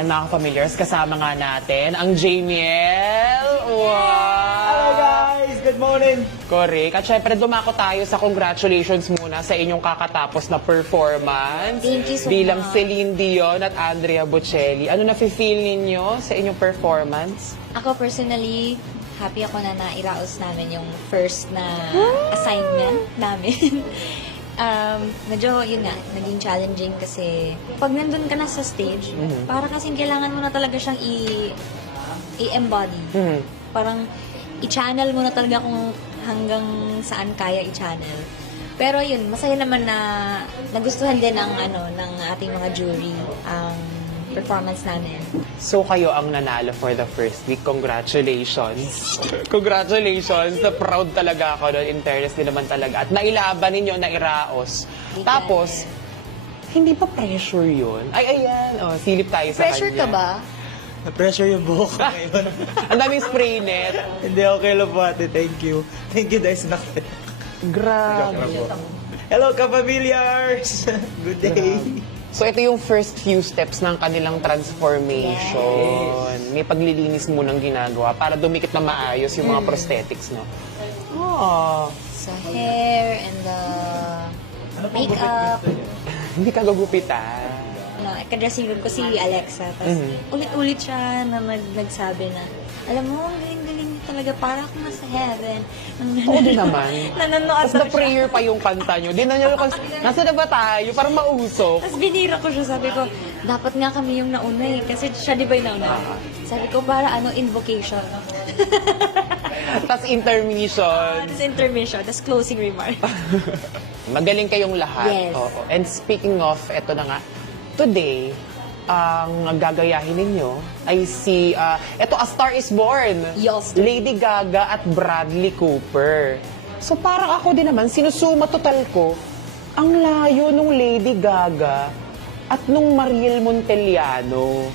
Ayan mga familiars, kasama nga natin ang Jamiel. Wow! Hello guys! Good morning! Correct. At syempre dumako tayo sa congratulations muna sa inyong kakatapos na performance. Thank you so bilang much. Celine Dion at Andrea Bocelli. Ano na-feel ninyo sa inyong performance? Ako personally, happy ako na nairaos namin yung first na assignment namin. Medyo, yun nga, naging challenging kasi pag nandun ka na sa stage, para kasing kailangan mo na talaga siyang i-embody. Parang i-channel mo na talaga kung hanggang saan kaya i-channel. Pero yun, masaya naman na nagustuhan din ng ating mga jury ang performance namin. So kayo ang nanalo for the first week. Congratulations. Congratulations. Na proud talaga ako doon. In fairness din naman talaga. At nailaban ninyo, nairaos. Tapos, hindi pa pressure yun? Ay, ayan. Oh, silip tayo sa Pressure kanya. ka ba? Na-pressure yung buhok ko ngayon. Ang daming spray net. Hindi, okay lang po ate. Thank you. Thank you guys. Grabe. Hello ka-familiars! Good day! So ito yung first few steps ng kanilang transformation. May paglilinis munang ginagawa para dumikit na maayos yung mga prosthetics, no? Oh, Sa hair and the makeup. hindi ka gagupitan. Kadressing room ko si Alexa. Tapos ulit-ulit siya na nagsabi na, alam mo, ang galing-galing niyo talaga. Para akong nasa heaven. Oo din naman. Nanonood Tapos the prayer pa yung kanta nyo. Di na nyo, nasa na ba tayo? Parang mausok. Tapos binira ko siya. Sabi ko, dapat nga kami yung nauna eh. Kasi siya di ba yung nauna? Sabi ko, para invocation. Tapos intermission. Tapos intermission. Tapos closing remark. Magaling kayong lahat. Yes. Oo. And speaking of, eto na nga, today, ang gagayahin ninyo ay si, eto, A Star Is Born. Yes. Lady Gaga at Bradley Cooper. So parang ako din naman, sinusuma total ko, ang layo nung Lady Gaga at nung Mariel Montellano.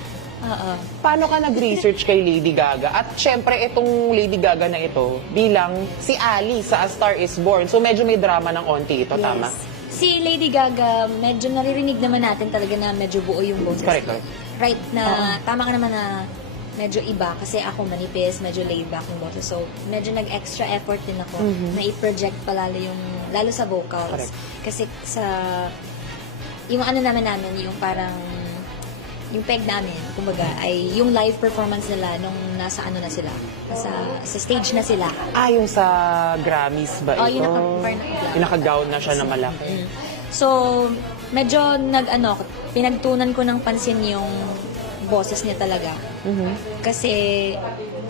Oo. Paano ka nag-research kay Lady Gaga? At syempre, itong Lady Gaga na ito, bilang si Ali sa A Star Is Born. So medyo may drama ng onti ito, tama? Si Lady Gaga, medyo naririnig naman natin talaga na medyo buo yung boses. Correct, niya. correct. Right na, tama ka naman na medyo iba kasi ako manipis, medyo laid back yung boses. So, medyo nag-extra effort din ako na i-project palalo yung, lalo sa vocals. Correct. Kasi sa, yung namin, yung parang, yung peg namin, kumbaga, ay yung live performance nila nung nasa na sila, nasa sa stage na sila. Ah, yung sa Grammys ba ito? Oh, yung naka-gown. Yung naka-gown na siya na malaki. So, medyo pinagtunan ko ng pansin yung boses niya talaga. Kasi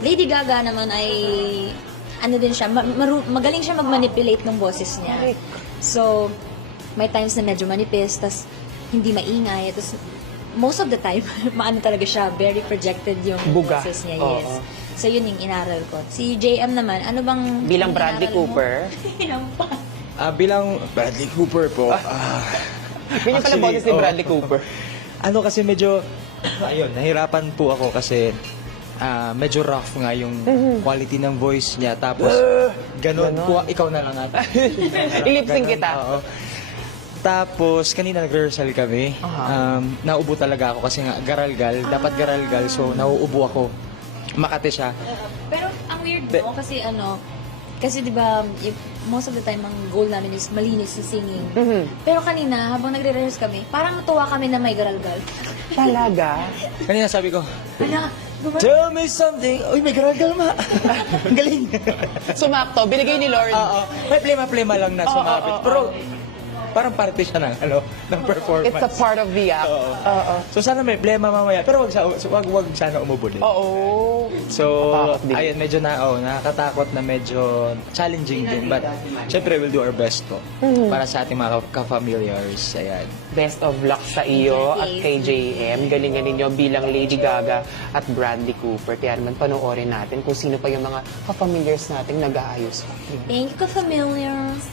Lady Gaga naman ay din siya, magaling siya mag-manipulate ng boses niya. So, may times na medyo manipis, tas hindi maingay, tas most of the time, talaga siya, very projected yung Buga. boses niya, Oo. yes. So, yun yung inaral ko. Si JM naman, ano bang... Bilang Bradley inaral mo? Cooper. Ilang pa? Bilang Bradley Cooper po, Ganyan pala Actually, boses ni oo. Bradley Cooper. kasi medyo, nahirapan po ako kasi medyo rough nga yung quality ng voice niya. Tapos, ganun. Ikaw na lang ata. I-lip-sync Ganun, kita. oo. Tapos, kanina nag-rehearsal kami. Nauubo talaga ako kasi nga garalgal. Dapat garalgal. So, nauubo ako. Makati siya. Pero ang weird mo kasi di ba most of the time ang goal namin is malinis sa singing. Pero kanina habang nagre-rehearse kami, parang natuwa kami na may garalgal. Talaga? Kanina sabi ko, Ala, tell me something. Uy, may garalgal ma. Ang galing. Sumakto, binigay ni Lord. Oo. May plema-plema lang na sumabit. Pero, parang parte siya ng performance. It's a part of the act. Oo. So sana may plema mamaya, pero wag sana umubuli. Oo. So, Nakatakot din. ayun, medyo nakakatakot na medyo challenging din. But, syempre, we'll do our best po. Para sa ating mga ka-familiars. Ayan. Best of luck sa iyo at kay JM. Galingan ninyo bilang Lady Gaga at Bradley Cooper. Kaya naman panoorin natin kung sino pa yung mga ka-familiars nating nag-aayos. thank you, familiars.